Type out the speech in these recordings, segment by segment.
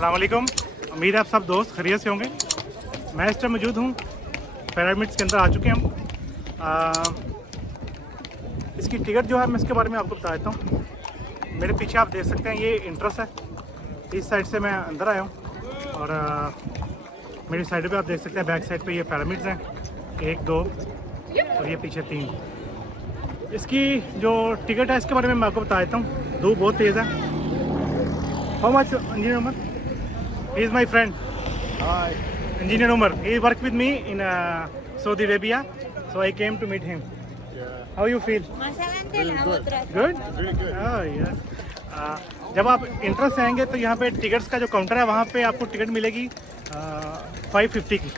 अस्सलाम वालेकुम। उम्मीद है आप सब दोस्त खैरियत से होंगे। मैं इस टाइम मौजूद हूँ पिरामिड्स के अंदर आ चुके हैं हम। इसकी टिकट जो है मैं इसके बारे में आपको बता देता हूँ। मेरे पीछे आप देख सकते हैं ये इंट्रेंस है, इस साइड से मैं अंदर आया हूँ और मेरी साइड पे आप देख सकते हैं बैक साइड पे ये पिरामिड्स हैं, 1 2 और ये पीछे 3। इसकी जो टिकट है इसके बारे में मैं आपको बता देता हूँ। धूप बहुत तेज़ है। How much engineer Umar? He is my friend engineer Umar. He work with me in Saudi Arabia, so I came to meet him. How you feel? Good. जब आप इंट्रेंस से आएंगे तो यहाँ पे टिकट्स का जो काउंटर है वहाँ पे आपको टिकट मिलेगी 550 की,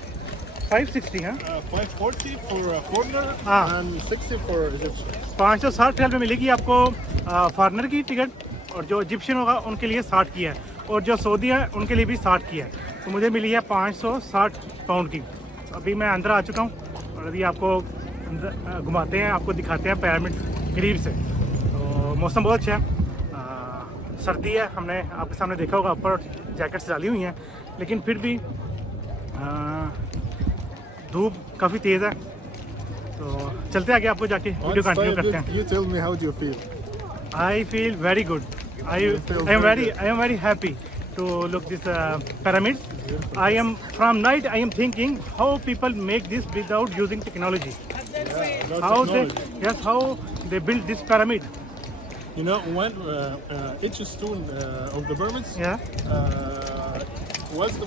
560 हाँ 540 for foreigner and 60 for Egyptian. 560 riyal में मिलेगी आपको फॉरनर की टिकट, और जो इजिप्शियन होगा उनके लिए 60 की है, और जो सऊदी है उनके लिए भी 60 की है। तो मुझे मिली है 560 पाउंड की। अभी मैं अंदर आ चुका हूँ और अभी आपको घुमाते हैं, आपको दिखाते हैं पिरामिड करीब से। तो मौसम बहुत अच्छा है, सर्दी है, हमने आपके सामने देखा होगा ऊपर जैकेट्स डाली हुई हैं, लेकिन फिर भी धूप काफ़ी तेज़ है। तो चलते आगे, आपको जाके वीडियो कंटिन्यू करते हैं। You tell me, how do you feel? I feel very good. I am very happy to look this pyramid. I am from night. I am thinking how people make this without using technology. How they build this pyramid. You know, when each stone of the pyramids was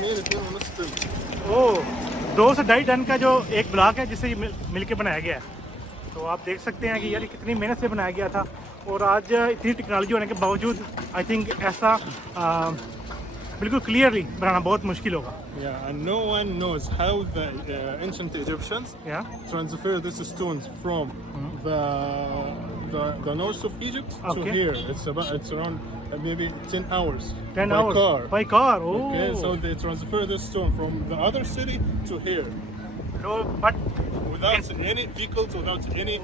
2.5 ton. Oh, 2 से 2.5 ton का जो एक block है जिसे मिल के बनाया गया है। तो आप देख सकते हैं कि यार कितनी मेहनत से बनाया गया था, और आज इतनी टेक्नोलॉजी होने के बावजूद आई थिंक ऐसा बिल्कुल क्लियरली बनाना बहुत मुश्किल होगा। Yeah, and no one knows how the ancient Egyptians transfer these stones from the north of Egypt to here. It's around maybe 10 hours. 10 by hours car. by car. Oh. Okay, so they transfer this stone from the other city to here. No, but without any vehicles, without any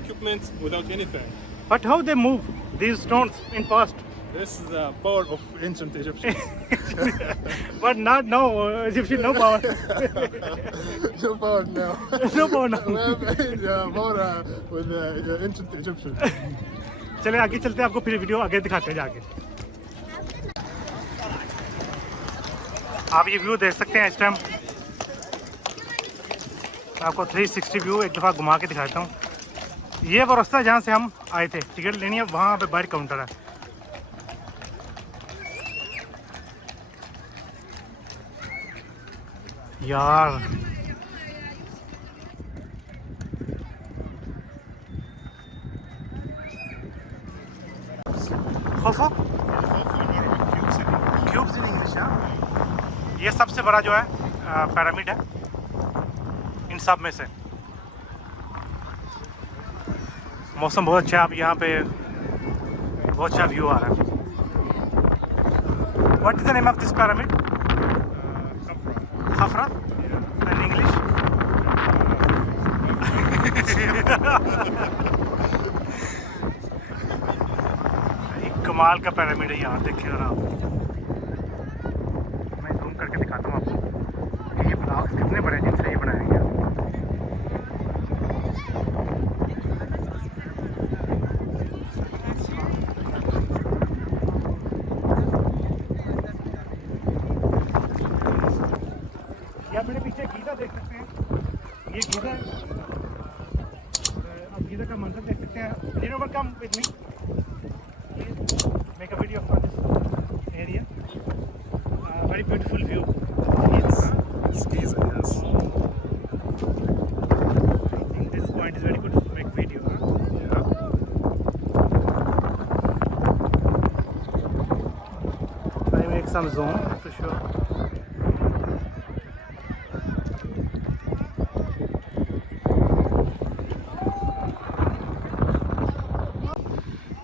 equipment, without anything. But how they move these stones in past? This is the power of ancient Egyptians. But not now. Egyptian no power. No power now. No power now. Power with the ancient Egyptians. चले आगे चलते हैं, आपको फिर video आगे दिखाते हैं जाके। आप ये व्यू देख सकते हैं इस टाइम। आपको 360 व्यू एक दफ़ा घुमा के दिखाता हूँ। ये वो रास्ता जहाँ से हम आए थे, टिकट लेनी है वहाँ पे बाहर काउंटर है। यार क्यूब्स इन इंग्लिश। ये सबसे बड़ा जो है पिरामिड है इन सब में से। मौसम बहुत अच्छा है, अब यहाँ पे बहुत अच्छा व्यू आ रहा है। What is the name of this pyramid? Khafre in English. कमाल का पिरामिड है यहाँ, देखिए जरा आप। मैं जूम करके दिखाता हूँ आपको कि ये ब्लॉक्स कितने बड़े हैं जिनसे ये बनाया गया। या मेरे पीछे गीज़ा देख सकते हैं, ये गीज़ा है। आप गीज़ा का मंजर देख सकते हैं। You know what, come with me. Make a video for this area. Very beautiful view. It's GIZA, yes. I think this point is very good to make video. Yeah. I make some zoom to show.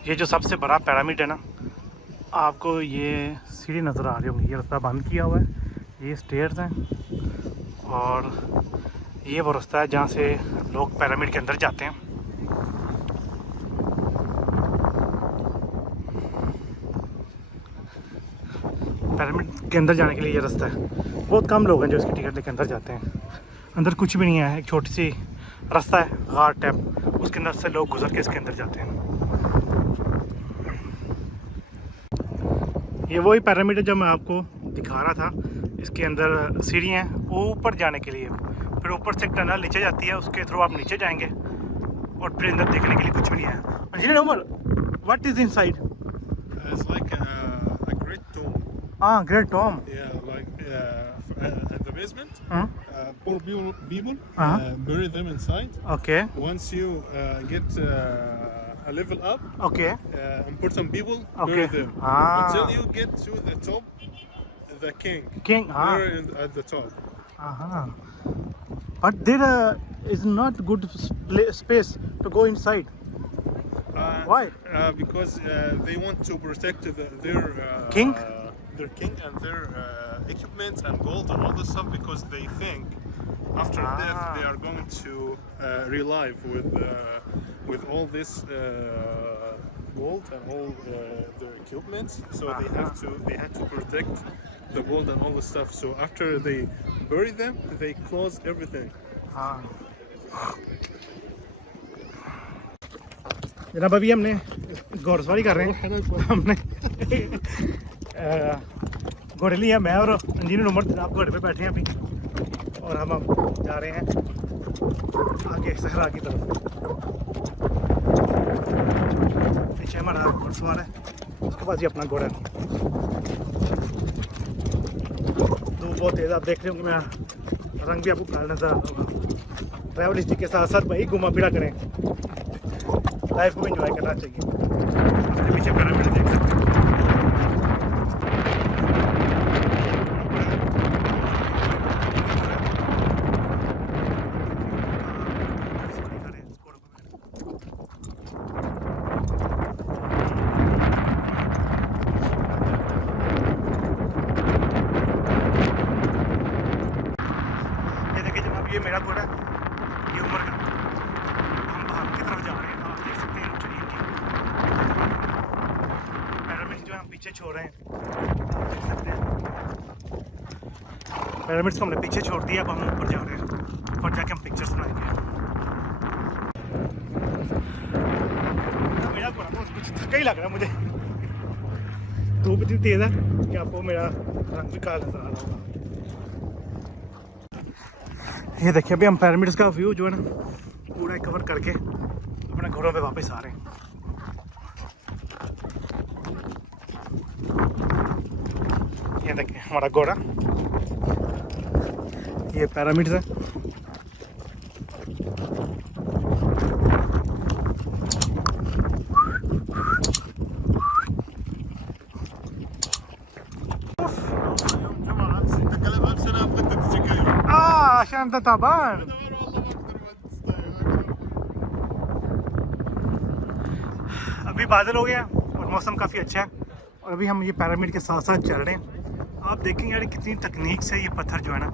ये जो सबसे बड़ा pyramid है ना, आपको ये सीढ़ी नज़र आ रही होगी। ये रास्ता बंद किया हुआ है, ये स्टेयर्स हैं, और ये वो रास्ता है जहाँ से लोग पिरामिड के अंदर जाते हैं। पिरामिड के अंदर जाने के लिए ये रास्ता है। बहुत कम लोग हैं जो इसकी टिकट लेके अंदर जाते हैं। अंदर कुछ भी नहीं है, एक छोटी सी रास्ता है गार टाइप, उसके अंदर से लोग गुजर के इसके अंदर जाते हैं। ये वही पिरामिड है जो मैं आपको दिखा रहा था। इसके अंदर सीढ़ियाँ हैं ऊपर जाने के लिए, फिर ऊपर से एक टनल नीचे जाती है, उसके थ्रू आप नीचे जाएंगे और फिर अंदर देखने के लिए कुछ भी नहीं है। Engineer Umar, what is inside? It's like a great tomb. Great tomb. Yeah, like at the basement. Poor people bury them inside. Okay. Once you get a level up, Okay. important people Okay. bury them until you get to the top. The king. Bury at the top. But there is not good space to go inside. Why? Because they want to protect their king? Their king and their equipment and gold and all this stuff, because they think after death they are going to relive with all this gold and all their equipment. So they had to protect the gold and all the stuff. So after they bury them, they close everything. जनाब अभी हमने घोड़सवारी कर रहे हैं। हमने घोड़े लिया, मैं और इंजीनियर उमर जनाब घोड़े पे बैठे हैं अभी, और हम अब जा रहे हैं आगे सहरा की तरफ। पीछे हमारा घोड़सवार है, उसके पास ही अपना घोड़ा है। धूप बहुत तेज़, आप देख रहे होंगे, मेरा रंग भी आपको काला नजर आ रहा होगा। ट्रैवल हिस्ट्री के साथ साथ भाई घुमा फिरा करें, लाइफ को एंजॉय करना चाहिए। अपने पीछे पिरामिड देख सकते हैं। ये देखिए जनाब, ये मेरा घोड़ा है, ये उमर का। हम बाहर की तरफ जा रहे हैं, आप देख सकते हैं ट्रेन की पिरामिड जो हम पीछे छोड़ रहे हैं, आप देख सकते हैं। पिरामिड्स को हमने पीछे छोड़ दिया, अब हम ऊपर जा रहे हैं, ऊपर जाके हम पिक्चर्स बनाएंगे। मेरा घोड़ा तो कुछ थका ही लग रहा है मुझे, धूप इतनी तेज़ है कि आपको मेरा रंग भी काला नजर आ रहा होगा। ये देखिए अभी हम पिरामिड्स का व्यू जो है ना पूरा कवर करके अपने घरों पे वापस आ रहे हैं। ये देखिए हमारा घोड़ा, ये पिरामिड्स है। शांत ताबान। अभी बादल हो गया और मौसम काफ़ी अच्छा है, और अभी हम ये पिरामिड के साथ साथ चल रहे हैं। आप देखेंगे यार कितनी तकनीक से ये पत्थर जो है ना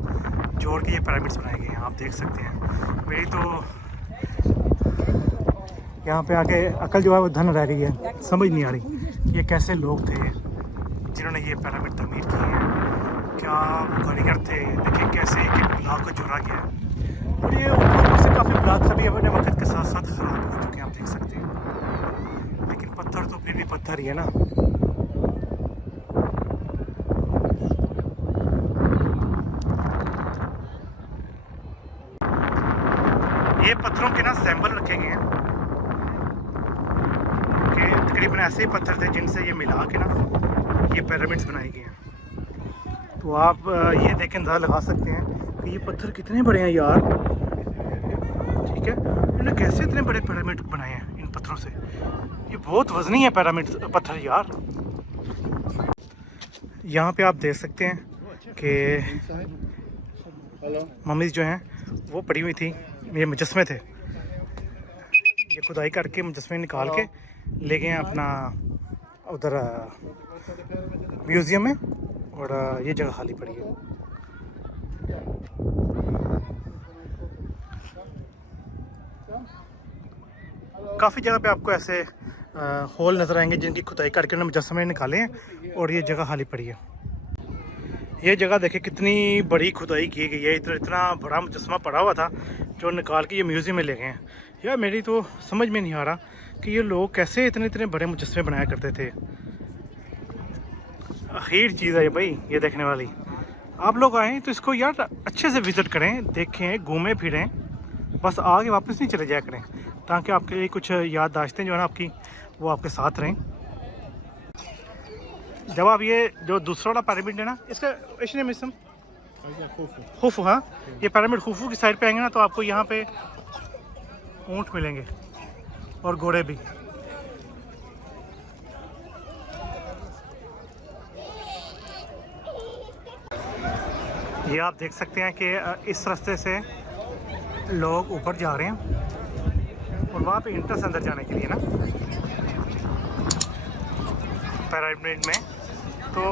जोड़ के ये पिरामिड्स बनाए गए हैं, आप देख सकते हैं। मेरी तो यहाँ पे आके अकल जो है वो धन रह गई है, समझ नहीं आ रही ये कैसे लोग थे जिन्होंने ये पिरामिड तमीर किए हैं। क्या कारीगर थे, देखिए कैसे एक एक ब्लॉक को जोड़ा गया है। और ये ऊपर से काफ़ी ब्लॉक सभी अपने वक्त के साथ साथ ख़राब हो चुके हैं, आप देख सकते हैं। लेकिन पत्थर तो फिर भी पत्थर ही है ना। ये पत्थरों के ना सैंपल रखे गए हैं कि तकरीबन ऐसे ही पत्थर थे जिनसे ये मिला के ना ये पिरामिड्स बनाए गए हैं। तो आप ये देख के अंदाज़ा लगा सकते हैं कि ये पत्थर कितने बड़े हैं यार, ठीक है। इन्होंने कैसे इतने बड़े पिरामिड बनाए हैं इन पत्थरों से, ये बहुत वजनी है पिरामिड पत्थर यार। यहाँ पे आप देख सकते हैं कि मम्मी जो हैं वो पड़ी हुई थी, ये मुजस्मे थे, ये खुदाई करके मुजस्मे निकाल के ले गए हैं अपना उधर म्यूज़ियम में, और ये जगह खाली पड़ी है। काफ़ी जगह पे आपको ऐसे होल नज़र आएंगे जिनकी खुदाई करके उन्होंने मुजस्मे निकाले हैं, और ये जगह खाली पड़ी है। ये जगह देखे कितनी बड़ी खुदाई की गई है। इतना बड़ा मुजस्मा पड़ा हुआ था जो निकाल के ये म्यूज़ियम में ले गए हैं। यार मेरी तो समझ में नहीं आ रहा कि ये लोग कैसे इतने बड़े मुजस्मे बनाया करते थे। आखिर चीज़ है भाई ये देखने वाली। आप लोग आएँ तो इसको यार अच्छे से विज़िट करें, देखें, घूमें फिरें, बस आगे वापस नहीं चले जाया करें, ताकि आपके लिए कुछ याददाश्तें जो है ना आपकी वो आपके साथ रहें। जब आप ये जो दूसरा वाला पिरामिड है ना, इसका एशियन मिसम खुफू, हाँ, ये पिरामिड खुफू की साइड पे आएंगे ना तो आपको यहाँ पे ऊँट मिलेंगे और घोड़े भी। ये आप देख सकते हैं कि इस रास्ते से लोग ऊपर जा रहे हैं और वहाँ पे इंट्रेंस अंदर जाने के लिए ना पिरामिड में। तो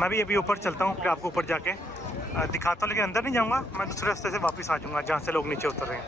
मैं भी अभी ऊपर चलता हूँ, फिर आपको ऊपर जाके दिखाता हूँ, लेकिन अंदर नहीं जाऊँगा, मैं दूसरे रास्ते से वापस आ जाऊँगा जहाँ से लोग नीचे उतर रहे हैं।